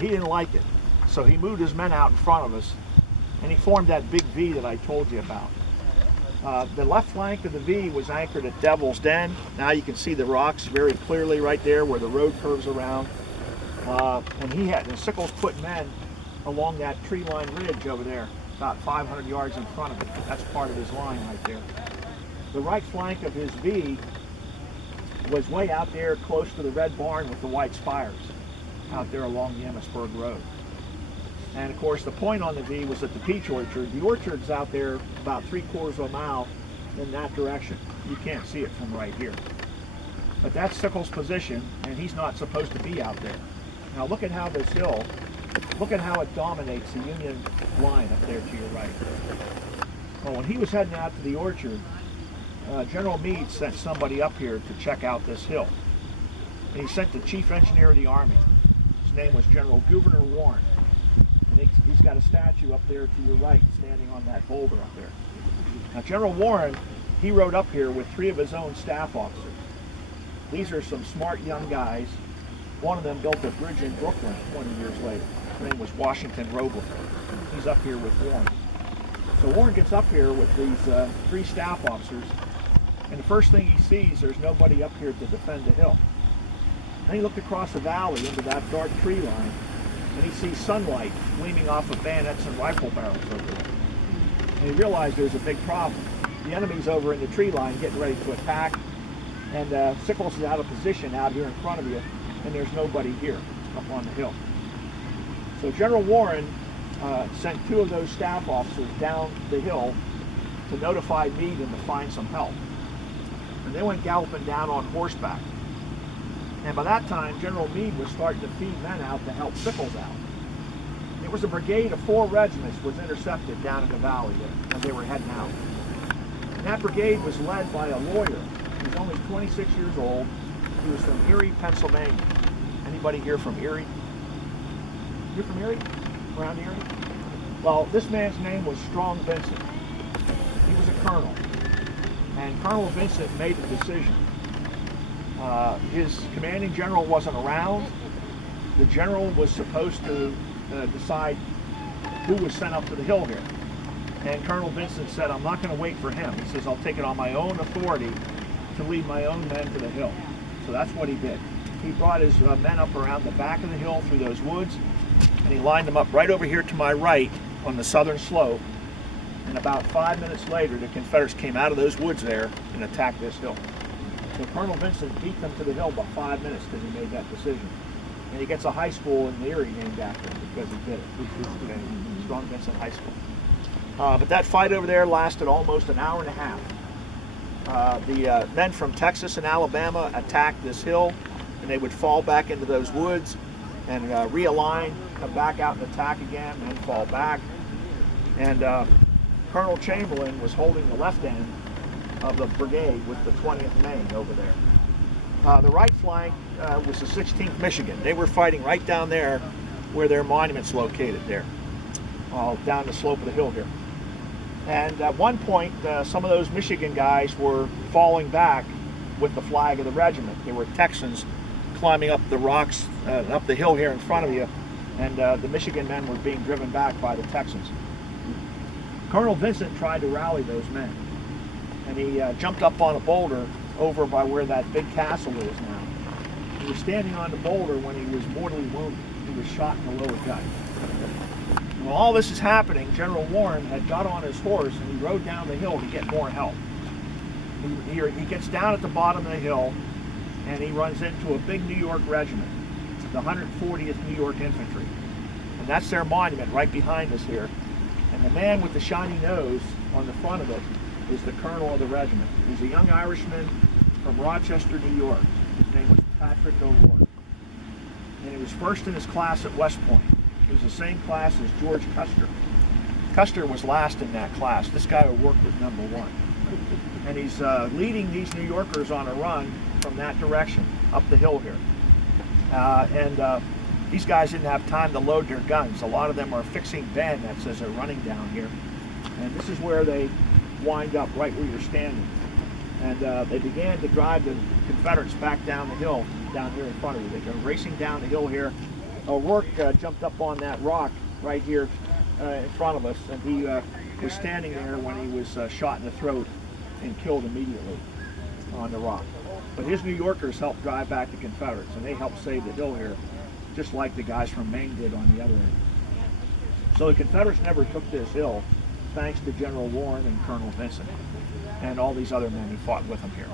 He didn't like it, so he moved his men out in front of us, and he formed that big V that I told you about. The left flank of the V was anchored at Devil's Den. Now you can see the rocks very clearly right there where the road curves around. And Sickles put men along that tree-lined ridge over there, about 500 yards in front of it. That's part of his line right there. The right flank of his V was way out there close to the red barn with the white spires, out there along the Emmitsburg Road. And of course the point on the V was at the peach orchard. The orchard's out there about 3/4 of a mile in that direction. You can't see it from right here. But that's Sickles' position, and he's not supposed to be out there. Now look at how this hill, look at how it dominates the Union line up there to your right. Well, when he was heading out to the orchard, General Meade sent somebody up here to check out this hill. And he sent the chief engineer of the Army. His name was General Gouverneur Warren. And he's got a statue up there to your right, standing on that boulder up there. Now General Warren, he rode up here with 3 of his own staff officers. These are some smart young guys. One of them built a bridge in Brooklyn 20 years later. His name was Washington Roebler. He's up here with Warren. So Warren gets up here with these 3 staff officers, and the first thing he sees, there's nobody up here to defend the hill. Then he looked across the valley into that dark tree line, and he sees sunlight gleaming off of bayonets and rifle barrels over there. And he realized there's a big problem. The enemy's over in the tree line getting ready to attack, and Sickles is out of position out here in front of you, and there's nobody here up on the hill. So General Warren sent 2 of those staff officers down the hill to notify Meade and to find some help. And they went galloping down on horseback. And by that time, General Meade was starting to feed men out to help Sickles out. It was a brigade of 4 regiments was intercepted down in the valley there as they were heading out. And that brigade was led by a lawyer. He was only 26 years old. He was from Erie, Pennsylvania. Anybody here from Erie? You're from Erie? Around Erie? Well, this man's name was Strong Vincent. He was a colonel. And Colonel Vincent made a decision. His commanding general wasn't around. The general was supposed to decide who was sent up to the hill here. And Colonel Vincent said, I'm not going to wait for him. He says, I'll take it on my own authority to lead my own men to the hill. So that's what he did. He brought his men up around the back of the hill through those woods, and he lined them up right over here to my right on the southern slope. And about 5 minutes later, the Confederates came out of those woods there and attacked this hill. So Colonel Vincent beat them to the hill about 5 minutes because he made that decision. And he gets a high school in Erie named after him because he did it. Strong Vincent High School. But that fight over there lasted almost an hour and a half. The men from Texas and Alabama attacked this hill, and they would fall back into those woods and realign, come back out and attack again, and then fall back. And Colonel Chamberlain was holding the left end of the brigade with the 20th Maine over there. The right flank was the 16th Michigan. They were fighting right down there where their monument's located there, down the slope of the hill here. And at one point, some of those Michigan guys were falling back with the flag of the regiment. There were Texans climbing up the rocks, up the hill here in front of you, and the Michigan men were being driven back by the Texans. Colonel Vincent tried to rally those men, and he jumped up on a boulder over by where that big castle is now. He was standing on the boulder when he was mortally wounded. He was shot in the lower gut. While all this is happening, General Warren had got on his horse and he rode down the hill to get more help. He gets down at the bottom of the hill and he runs into a big New York regiment, the 140th New York Infantry. And that's their monument right behind us here. And the man with the shiny nose on the front of it is the colonel of the regiment. He's a young Irishman from Rochester, New York. His name was Patrick O'Rourke. And he was first in his class at West Point. He was the same class as George Custer. Custer was last in that class. This guy O'Rourke was number 1. And he's leading these New Yorkers on a run from that direction, up the hill here. These guys didn't have time to load their guns. A lot of them are fixing bayonets as they're running down here. And this is where they wind up, right where you're standing. And they began to drive the Confederates back down the hill, down here in front of you. They go racing down the hill here, O'Rourke jumped up on that rock right here in front of us, and he was standing there when he was shot in the throat and killed immediately on the rock. But his New Yorkers helped drive back the Confederates, and they helped save the hill here, just like the guys from Maine did on the other end. So the Confederates never took this hill, thanks to General Warren and Colonel Vincent, and all these other men who fought with them here.